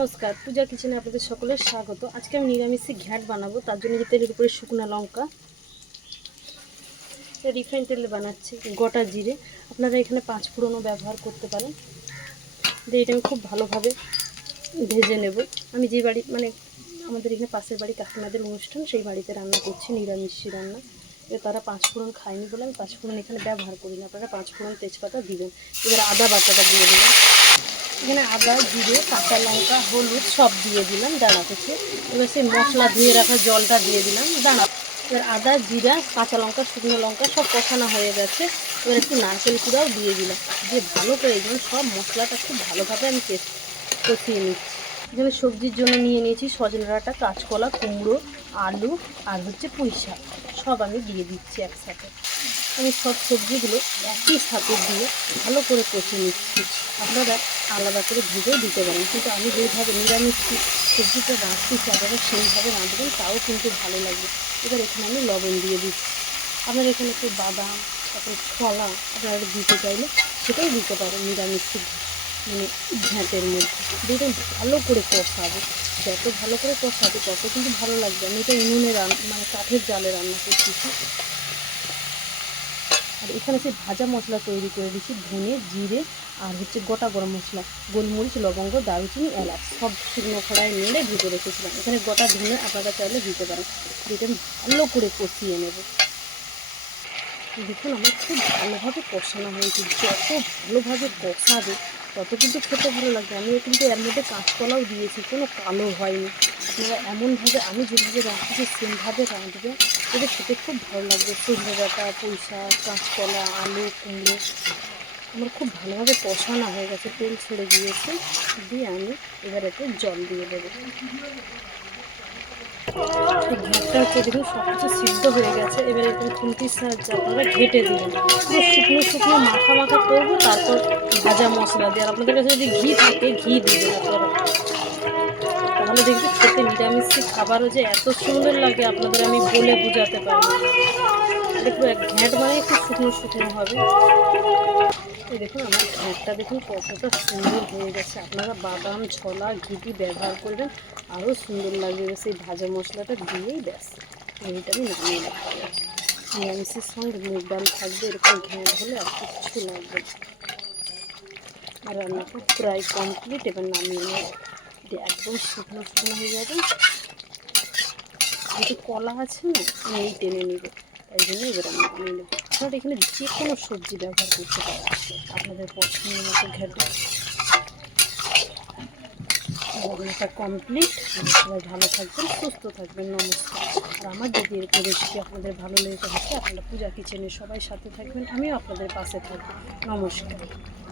নমস্কার, পূজা কিচেনে আপনাদের সকলের স্বাগত। আজকে আমি নিরামিষে ঘ্যাট বানাবো। তার জন্য যে তেলের উপরে শুকনো লঙ্কা, রিফাইন তেলে বানাচ্ছি, গোটা জিরে, আপনারা এখানে 5 ফোড়নও ব্যবহার করতে পারেন। দিয়ে এটা আমি খুব ভালোভাবে ভেজে নেব। আমি যে বাড়ি আমাদের এখানে পাশের বাড়ি কাকিমাদের অনুষ্ঠান, সেই বাড়িতে রান্না করছি নিরামিষি রান্না। তারা 5 ফোড়ন খায়নি বলে আমি 5 ফোড়ন এখানে ব্যবহার করি না। আপনারা 5 ফোড়ন তেজপাতা দিবেন। এবার আদা বাটাটা দিয়ে দিলাম। এখানে আদা, জিরে, কাঁচা লঙ্কা, হলুদ সব দিয়ে দিলাম দাঁড়া থেকে। এবার সেই মশলা ধুয়ে রাখা জলটা দিয়ে দিলাম দাঁড়া। এবার আদা, জিরা, কাঁচা লঙ্কা, শুকনো লঙ্কা সব কষানো হয়ে গেছে। এবার একটু নারকেল কুড়াও দিয়ে দিলাম, দিয়ে ভালো করে একদম সব মশলাটা খুব ভালোভাবে আমি কষিয়ে নিচ্ছি। এখানে সবজির জন্য নিয়ে নিয়েছি সজনে ডাঁটা, কাঁচকলা, কুমড়ো, আলু আর পুঁই শাক, সব আমি দিয়ে দিচ্ছি একসাথে। আমি সব সবজিগুলো একই সাথে দিয়ে ভালো করে কষে নিচ্ছি। আপনারা আলাদা করে ভেজেও দিতে পারেন, কিন্তু আমি যেইভাবে নিরামিষ সবজিটা রাঁধতেছি আপনারা সেইভাবে রাঁধবেন, তাও কিন্তু ভালো লাগবে। এবার এখানে আমি লবণ দিয়ে দিচ্ছি। আপনারা এখানে একটু বাদাম, তারপর ছোলা আপনারা দিতে চাইলে সেটাও দিতে পারেন। নিরামিষ ঘ্যাঁটের মধ্যে দিয়ে ভালো করে কষাবে। যত ভালো করে কষাবে তত কিন্তু ভালো লাগবে। আমি এটা উনুনে কাঠের জালে রান্না করতেছি। আর এখানে সেই ভাজা মশলা তৈরি করে দিচ্ছি, ধনে, জিরে আর গোটা গরম মশলা, গোলমরিচ, লবঙ্গ, দারুচিনি, এলাচ সব শুকনো খড়ায় নেড়ে ভেজে রেখেছিলাম। এখানে গোটা ধনে আপনারা চাইলে দিতে পারেন। যেটা ভালো করে কষিয়ে নেব। দেখুন আমার খুব ভালোভাবে কষানো হয়েছে। যত ভালোভাবে কষাবে তত কিন্তু খেতে ভালো লাগবে। আমি কিন্তু এর মধ্যে কাঁচকলাও দিয়েছি, কোনো কালো হয়নি। আপনারা এমনভাবে আমি যেভাবে রাঁধতেছি সেমভাবে রাঁধবেন, এটা খেতে খুব ভালো লাগবে। সজনে ডাঁটা, পুঁই শাক, কাঁচকলা, আলু, কুমড়ো আমার খুব ভালোভাবে কষানো হয়ে গেছে, তেল ছেড়ে দিয়েছে। দিয়ে আমি এবার একটু জল দিয়ে দেবো। ঘ্যাঁটটা দেখুন সব কিছু সিদ্ধ হয়ে গেছে। এবার এরকম খুন্তির সাহায্যে আপনারা ঘেঁটে দিবেন। পুরো শুকনো শুকনো মাখা মাখা করবো, তারপর ভাজা মশলা দিয়ে। আর আপনাদের কাছে যদি ঘি থাকে ঘি দিবেন আপনারা, তাহলে দেখবি খেতে নিরামিষি খাবারও যে এত সুন্দর লাগে আপনাদের আমি বলে বোঝাতে পারবো। দেখুন ঘ্যাঁট একটু শুকনো শুকনো হবে। এই দেখুন আমার ঘ্যাঁটটা দেখুন কতটা সুন্দর হয়ে গেছে। আপনারা বাদাম, ছোলা, ঘি ব্যবহার করবেন, আরও সুন্দর লাগবে। সেই ভাজা মশলাটা দিয়েই ব্যাস এইটা আমি নামিয়ে নেব। নিরামিষের সঙ্গে মুগ ডাল থাকবে, এরকম ঘ্যাঁট হলে আর কিচ্ছু লাগবে। আর রান্নাটা প্রায় কমপ্লিট। এবার নামিয়ে নেব। একদম শুকনো শুকনো হয়ে যাবে। যেহেতু কলা আছে না, আমি এই টেনে নেব, তাই জন্য এবার আমি নামিয়ে নেব। আপনারা এখানে যে কোনো সবজি ব্যবহার করতে পারেন আপনাদের পছন্দ মতো ঘ্যাঁটে। রান্নাটা কমপ্লিট। সবাই ভালো থাকবেন, সুস্থ থাকবেন। নমস্কার। আর আমার যদি এরকম রেসিপি আপনাদের ভালো লেগে থাকে, আপনারা পূজা কিচেনে সবাই সাথে থাকবেন, আমিও আপনাদের পাশে থাকবো। নমস্কার।